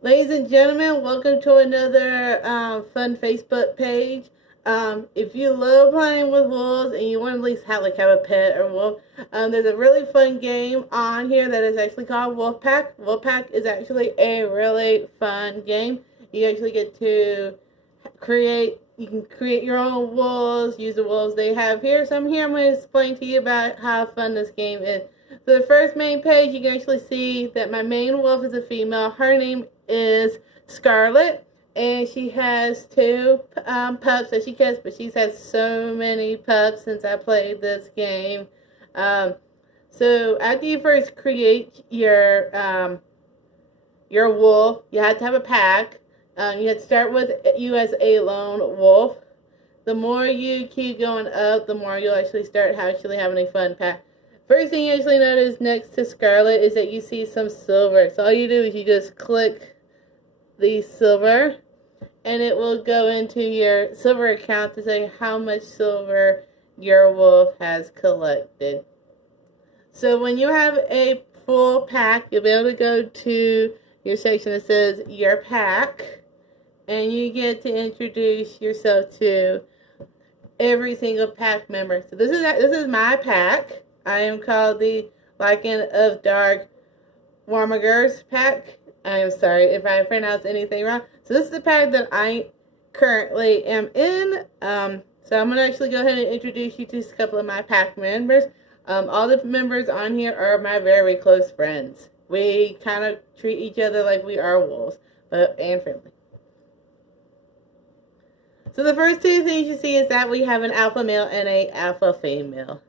Ladies and gentlemen, welcome to another fun Facebook page. If you love playing with wolves and you want to at least have a pet or wolf, there's a really fun game on here that is actually called Wolfpack. Wolfpack is actually a really fun game. You actually get to you can create your own wolves, use the wolves they have here. So I'm going to explain to you about how fun this game is. So the first main page, you can actually see that my main wolf is a female. Her name is Scarlet, and she has two pups that she gets, but she's had so many pups since I played this game. Um, so after you first create your wolf, you have to have a pack. You have to start with you as a lone wolf. The more you keep going up, the more you'll actually start having a fun pack. First thing you actually notice next to Scarlet is that you see some silver. So all you do is you just click the silver, and it will go into your silver account to say how much silver your wolf has collected. So when you have a full pack, you'll be able to go to your section that says your pack, and you get to introduce yourself to every single pack member. So this is my pack. I am called the Lycan of Dark Warmagers pack. I am sorry if I pronounce anything wrong. So this is the pack that I currently am in. So I'm going to actually go ahead and introduce you to a couple of my pack members. All the members on here are my very close friends. We kind of treat each other like we are wolves, and friendly. So the first two things you see is that we have an alpha male and a alpha female.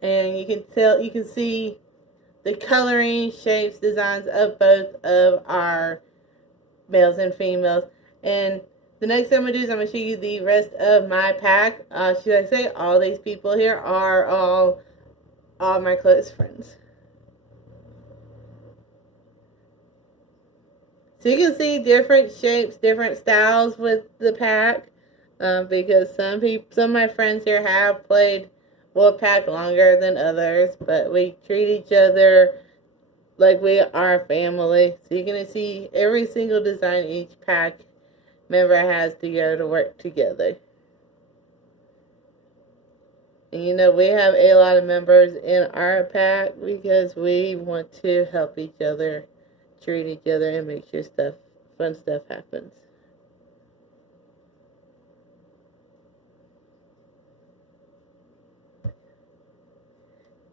And you can see the coloring, shapes, designs of both of our males and females. And the next thing I'm going to do is I'm going to show you the rest of my pack. Should I say all these people here are all my close friends. So you can see different shapes, different styles with the pack, because some of my friends here have played Wolfpack longer than others, but we treat each other like we are family. So you're going to see every single design each pack member has to go to work together. And you know, we have a lot of members in our pack because we want to help each other, treat each other, and make sure fun stuff happens.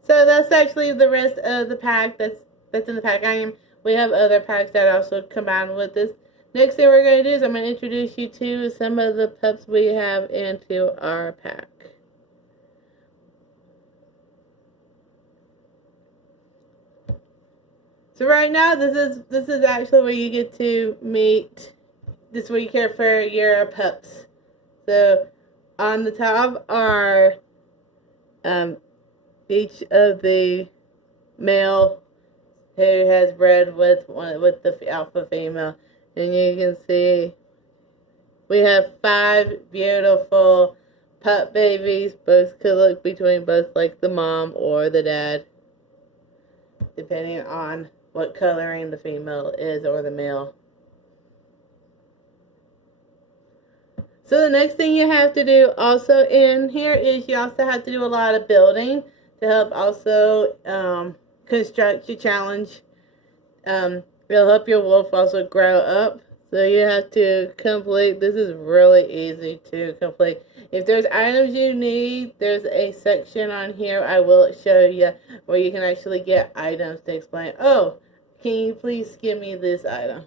So that's actually the rest of the pack that's in the pack. We have other packs that also combine with this. Next thing we're going to do is I'm going to introduce you to some of the pups we have into our pack. So right now, this is actually where you get to meet. This is where you care for your pups. So on the top are each of the male who has bred with the alpha female, and you can see we have 5 beautiful pup babies. Both could look between both like the mom or the dad, depending on what coloring the female is or the male. So the next thing you have to do also in here is you also have to do a lot of building to help also construct your challenge. It'll help your wolf also grow up. So you have to complete, this is really easy to complete. If there's items you need, there's a section on here I will show you where you can actually get items to explain, oh, can you please give me this item?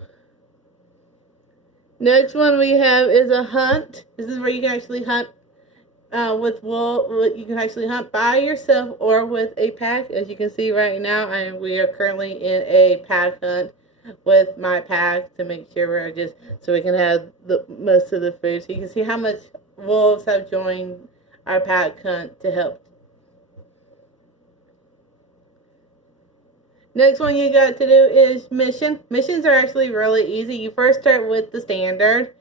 Next one we have is a hunt. This is where you can actually hunt with wolf. You can actually hunt by yourself or with a pack. As you can see right now, we are currently in a pack hunt with my pack to make sure so we can have the most of the food. So you can see how much wolves have joined our pack hunt to help. Next one you got to do is mission. Missions are actually really easy. You first start with the standard.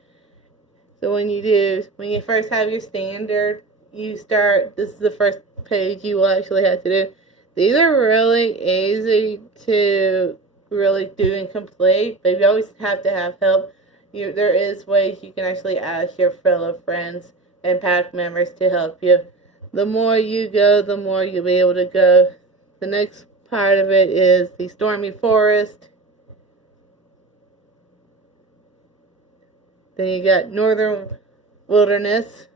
So when you first have your standard, this is the first page you will actually have to do. These are really easy to really do and complete, but you always have to have help. There is ways you can actually ask your fellow friends and pack members to help you. The more you go, the more you'll be able to go. The next part of it is the Stormy Forest. Then you got Northern Wilderness.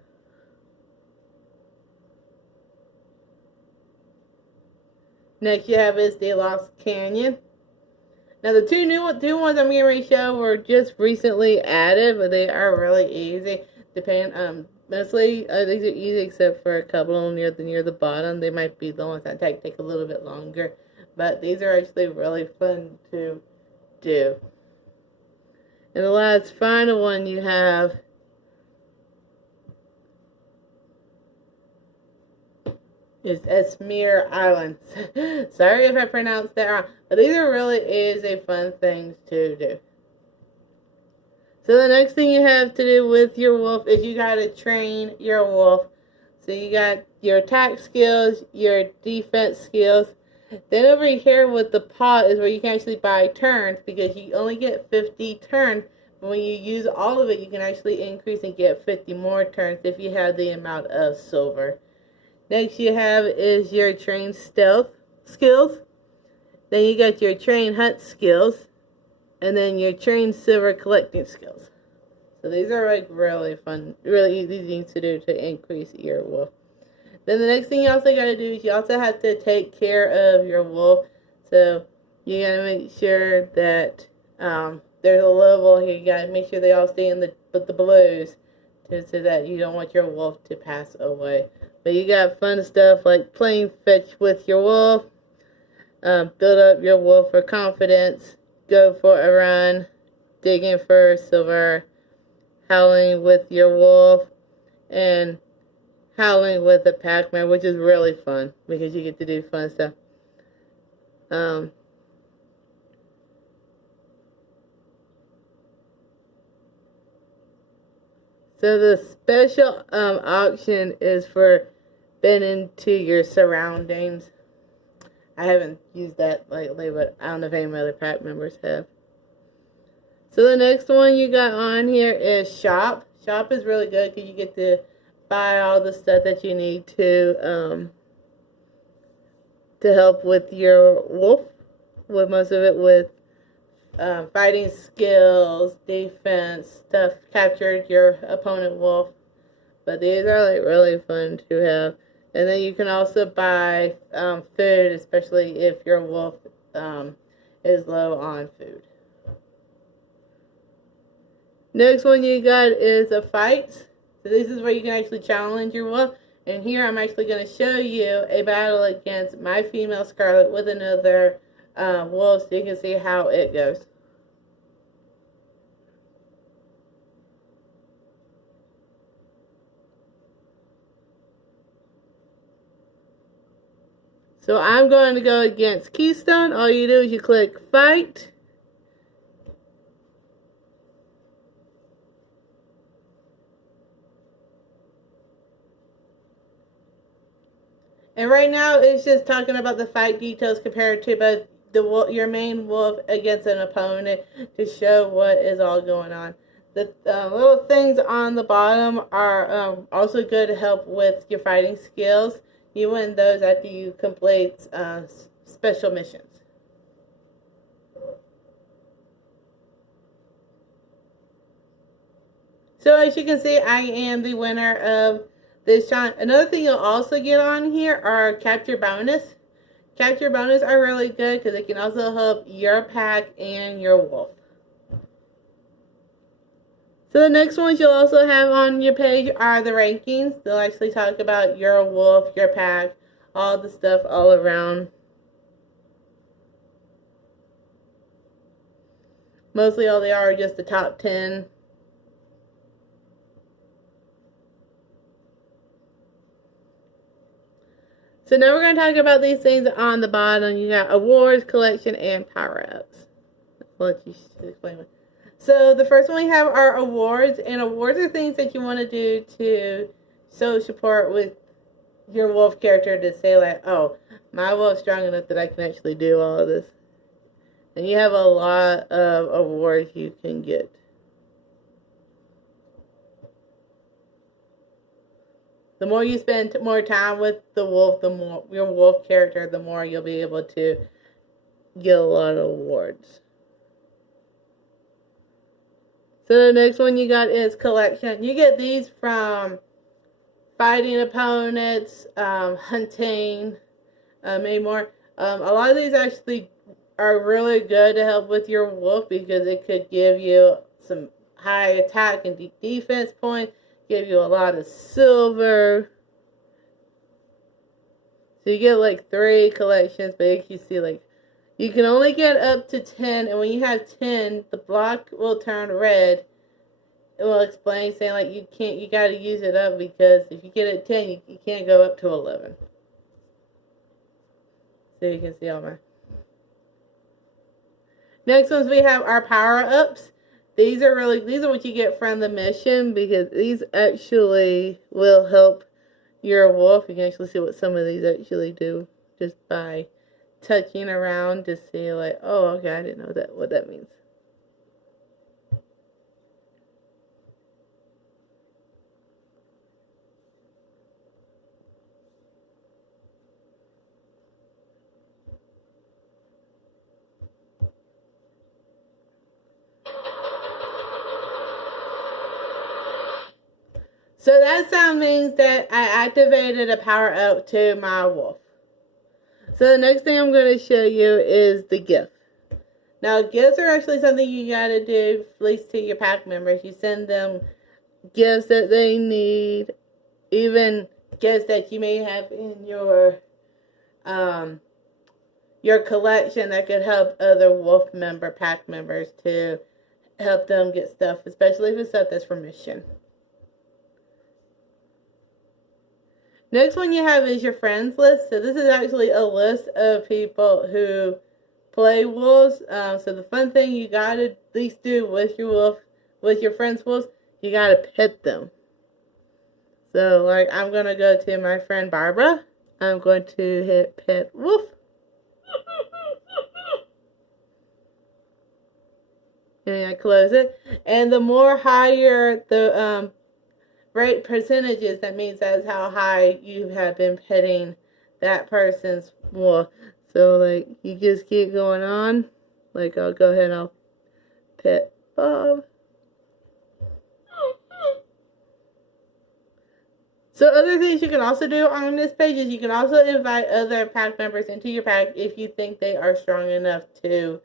Next you have is the Lost Canyon. Now the two ones I'm going to show were just recently added, but they are really easy. Mostly these are easy except for a couple near the bottom. They might be the ones that take a little bit longer, but these are actually really fun to do. And the last final one you have is Ellesmere Island. Sorry if I pronounced that wrong, but these are really easy, fun things to do. So the next thing you have to do with your wolf is you got to train your wolf. So you got your attack skills, your defense skills. Then over here with the paw is where you can actually buy turns, because you only get 50 turns. But when you use all of it, you can actually increase and get 50 more turns if you have the amount of silver. Next you have is your trained stealth skills. Then you got your trained hunt skills. And then your trained silver collecting skills. So these are like really fun, really easy things to do to increase your wolf. Then the next thing you also got to do is you also have to take care of your wolf. So you got to make sure that there's a level here. You got to make sure they all stay in the blues, so that you don't want your wolf to pass away. But you got fun stuff like playing fetch with your wolf, build up your wolf for confidence, go for a run, digging for silver, howling with your wolf, and howling with a pack member, which is really fun because you get to do fun stuff. So the special option is for bending to your surroundings. I haven't used that lately, but I don't know if any other pack members have. So the next one you got on here is Shop. Shop is really good because you get to buy all the stuff that you need to help with your wolf. With most of it with fighting skills, defense, stuff, captured your opponent wolf. But these are like really fun to have. And then you can also buy food, especially if your wolf is low on food. Next one you got is a fight. So this is where you can actually challenge your wolf. And here I'm actually going to show you a battle against my female Scarlet with another wolf, so you can see how it goes. So I'm going to go against Keystone. All you do is you click Fight. And right now it's just talking about the fight details compared to both your main wolf against an opponent to show what is all going on. The little things on the bottom are also good to help with your fighting skills. You win those after you complete special missions. So as you can see, I am the winner of this challenge. Another thing you'll also get on here are capture bonus. Capture bonus are really good because they can also help your pack and your wolf. So the next ones you'll also have on your page are the rankings. They'll actually talk about your wolf, your pack, all the stuff all around. Mostly all they are just the top 10. So now we're going to talk about these things on the bottom. You got awards, collection, and power-ups. I'll let you explain it. So the first one we have are awards, and awards are things that you want to do to show support with your wolf character to say like, oh, my wolf's strong enough that I can actually do all of this. And you have a lot of awards you can get. The more you spend more time with the wolf, the more your wolf character, the more you'll be able to get a lot of awards. So the next one you got is collection. You get these from fighting opponents, hunting, maybe more. A lot of these actually are really good to help with your wolf because it could give you some high attack and defense points, give you a lot of silver. So you get like 3 collections, but you see like you can only get up to 10, and when you have 10, the block will turn red. It will explain saying like you gotta use it up because if you get it 10, you can't go up to 11. So you can see all my. Next ones we have our power-ups. These are what you get from the mission because these actually will help your wolf. You can actually see what some of these actually do just by touching around to see like, oh, okay, I didn't know what that means. So that sound means that I activated a power up to my wolf. So the next thing I'm going to show you is the gift. Now gifts are actually something you got to do, at least to your pack members. You send them gifts that they need, even gifts that you may have in your collection that could help other wolf member pack members to help them get stuff, especially if it's stuff that's for mission. Next one you have is your friends list. So this is actually a list of people who play wolves. So the fun thing you gotta at least do with your wolf, with your friends' wolves, you gotta pet them. So like I'm gonna go to my friend Barbara. I'm going to hit pet wolf. And I close it. And the more higher the rate percentages, that means that's how high you have been petting that person's wolf. So like you just keep going on. Like I'll go ahead and I'll pet Bob. So other things you can also do on this page is you can also invite other pack members into your pack if you think they are strong enough to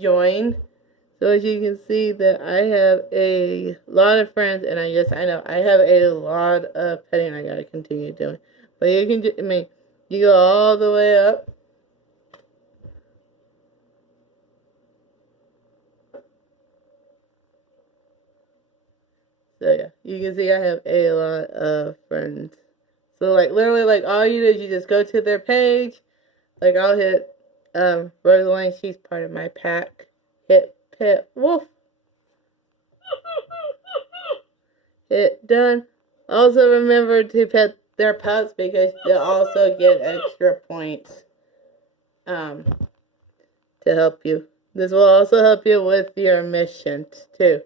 join. So as you can see that I have a lot of friends, and I know I have a lot of petting I gotta continue doing. But you can you go all the way up. So yeah, you can see I have a lot of friends. So like literally like all you do is you just go to their page. Like I'll hit Rosaline, she's part of my pack. Hit pet wolf. Hit done. Also remember to pet their pups because they'll also get extra points to help you. This will also help you with your missions too.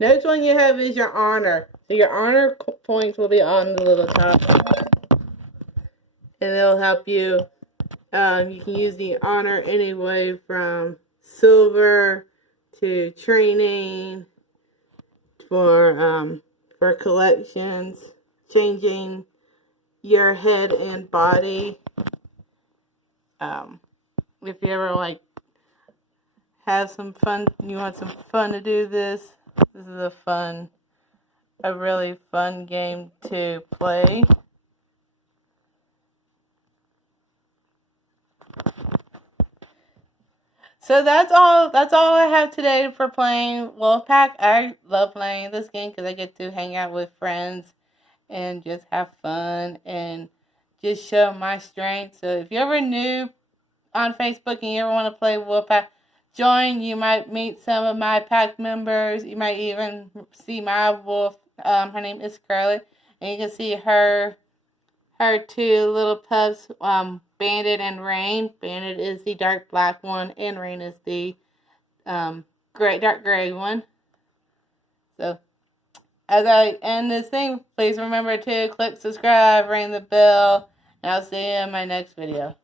Next one you have is your honor. So your honor points will be on the little top. And it'll help you. You can use the honor anyway from silver to training for collections, changing your head and body. If you ever like have some fun, you want some fun to do this. This is a really fun game to play. So that's all I have today for playing Wolfpack. I love playing this game because I get to hang out with friends and just have fun and just show my strength. So if you're ever new on Facebook and you ever want to play Wolfpack, join. You might meet some of my pack members. You might even see my wolf. Her name is Scarlet, and you can see her 2 little pups, Bandit and Rain. Bandit is the dark black one, and Rain is the dark gray one. So, as I end this thing, please remember to click subscribe, ring the bell, and I'll see you in my next video.